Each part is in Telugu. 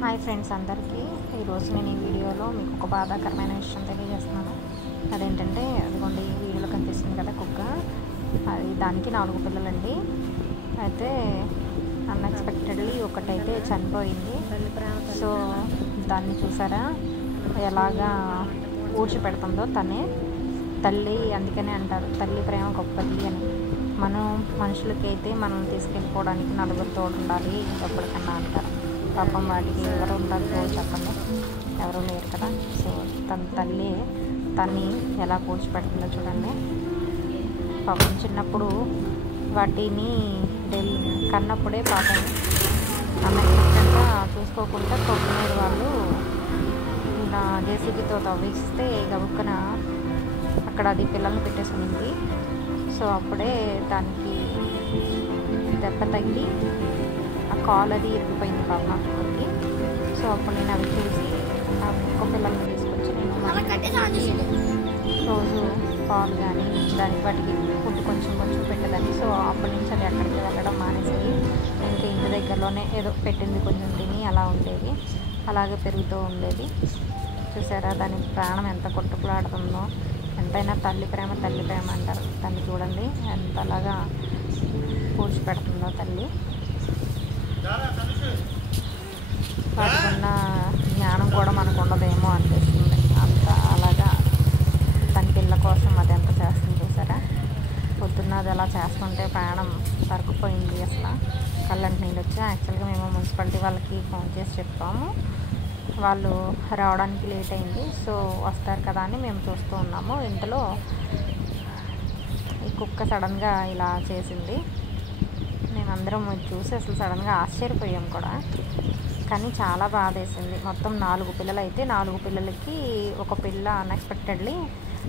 హాయ్ ఫ్రెండ్స్ అందరికీ. ఈరోజు నేను ఈ వీడియోలో మీకు ఒక బాధాకరమైన విషయం తెలియజేస్తున్నాను. అదేంటంటే అదిగోండి ఈ వీడియోలో కనిపిస్తుంది కదా కుక్క, అది దానికి 4 పిల్లలండి. అయితే అన్ఎక్స్పెక్టెడ్లీ ఒకటైతే చనిపోయింది. సో దాన్ని చూసారా ఎలాగా ఊడ్చిపెడుతుందో తనే. తల్లి అందుకనే అంటారు తల్లి ప్రేమ గొప్పది అని. మనం మనుషులకైతే మనం తీసుకెళ్ళిపోవడానికి 4 తోడు ఉండాలి ఎప్పటికన్నా అంటారు. పాపం వాటికి ఎవరు ఉంటారు తోడు చెప్పండి, ఎవరు లేరు కదా. సో తన తల్లి తన్ని ఎలా పూడ్చిపెడుతుందో చూడండి. పాపం చిన్నప్పుడు వాటిని కన్నప్పుడే పాపం అన్ఎక్స్పెక్టెడ్గా చూసుకోకుండా కొబ్బరి వాళ్ళు ఇలా జేసీబీతో తవ్విస్తే గబుక్కన అక్కడ అది పిల్లల్ని పెట్టేసుకుంది. సో అప్పుడే దానికి దెబ్బ తగిలి ఆ కాలు అది ఇరిగిపోయింది పాపం అక్కడికి. సో అప్పుడు నేను అవి చూసి ఆ కుక్క పిల్లల్ని తీసుకొచ్చి నేను రోజు పాలు కానీ దానికి వాటికి ఫుడ్ కొంచెం పెట్టేదాన్ని. సో అప్పటి నుంచి అది అక్కడికి వెళ్ళడం మానేసి ఇంకా ఇంటి దగ్గరలోనే ఏదో పెట్టింది కొంచెం తిని అలా ఉండేది, అలాగే పెరుగుతూ ఉండేది. చూసారా దాని ప్రాణం ఎంత కొట్టుకులాడుతుందో. ఎంతైనా తల్లి ప్రేమ అంటారు. తల్లి చూడండి ఎంతలాగా పూడ్చిపెడుతుందో తల్లి. వాటికున్న జ్ఞానం కూడా మనకు ఉండదేమో అనిపిస్తుంది. అంత అలాగా తన పిల్ల కోసం అది ఎంత చేస్తుంది చూసారా. పొద్దున్న అది అలా చేస్తుంటే ప్రాణం సరుకుపోయింది. అసలు కళ్ళంటి నీళ్ళు వచ్చి యాక్చువల్గా మేము మున్సిపాలిటీ వాళ్ళకి ఫోన్ చేసి చెప్పాము. వాళ్ళు రావడానికి లేట్ అయింది. సో వస్తారు కదా అని మేము చూస్తూ ఉన్నాము. ఇంతలో ఈ కుక్క సడన్గా ఇలా చేసింది. మేమందరం చూసి అసలు సడన్గా ఆశ్చర్యపోయాం కూడా. కానీ చాలా బాధ వేసింది. మొత్తం 4 పిల్లలు అయితే 4 పిల్లలకి ఒక పిల్ల అన్ఎక్స్పెక్టెడ్లీ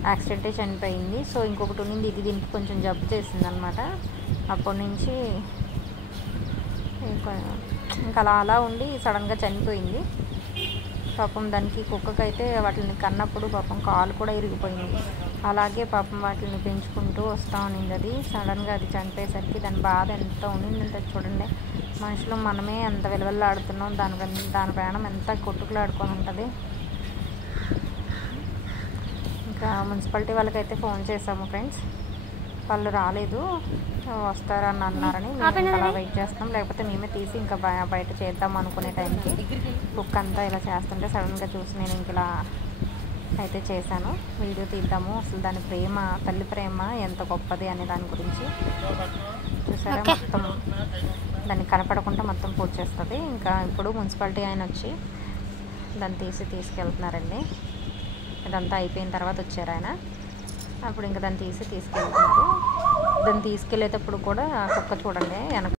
యాక్సిడెంటే చనిపోయింది. సో ఇంకొకటి ఉన్నింది, ఇది దీనికి కొంచెం జబ్బు చేసింది అనమాట. అప్పటి నుంచి ఇంకా అలా ఉండి సడన్గా చనిపోయింది. పాపం దానికి కుక్కకైతే వాటిని కన్నప్పుడు పాపం కాలు కూడా ఇరిగిపోయింది. అలాగే పాపం వాటిని పెంచుకుంటూ వస్తూ ఉన్నింది. అది సడన్గా అది చనిపోయేసరికి దాని బాధ ఎంత ఉన్నిందంటే చూడండి. మనుషులు మనమే ఎంత విలువలాడుతున్నాం, దాని ప్రాణం ఎంత కొట్టుకులాడుకొని ఉంటుంది. ఇంకా మున్సిపాలిటీ వాళ్ళకైతే ఫోన్ చేసాము ఫ్రెండ్స్, వాళ్ళు రాలేదు, వస్తారని అన్నారని మేము అలా వెయిట్ చేస్తాం. లేకపోతే మేమే తీసి ఇంకా బయట చేద్దాం అనుకునే టైంకి కుక్క అంతా ఇలా చేస్తుంటే సడన్గా చూసి నేను ఇంక ఇలా అయితే చేశాను. వీడియో తీద్దాము, అసలు దాని ప్రేమ తల్లి ప్రేమ ఎంత గొప్పది అనే దాని గురించి. చూసారా మొత్తం దాన్ని కనపడకుండా మొత్తం పూర్తి చేస్తుంది. ఇంకా ఇప్పుడు మున్సిపాలిటీ ఆయన వచ్చి దాన్ని తీసుకెళ్తున్నారండి. ఇదంతా అయిపోయిన తర్వాత వచ్చారు ఆయన. అప్పుడు ఇంకా దాన్ని తీసుకెళ్తున్నారు. దాన్ని తీసుకెళ్ళేటప్పుడు కూడా కుక్క చూడండి వెనక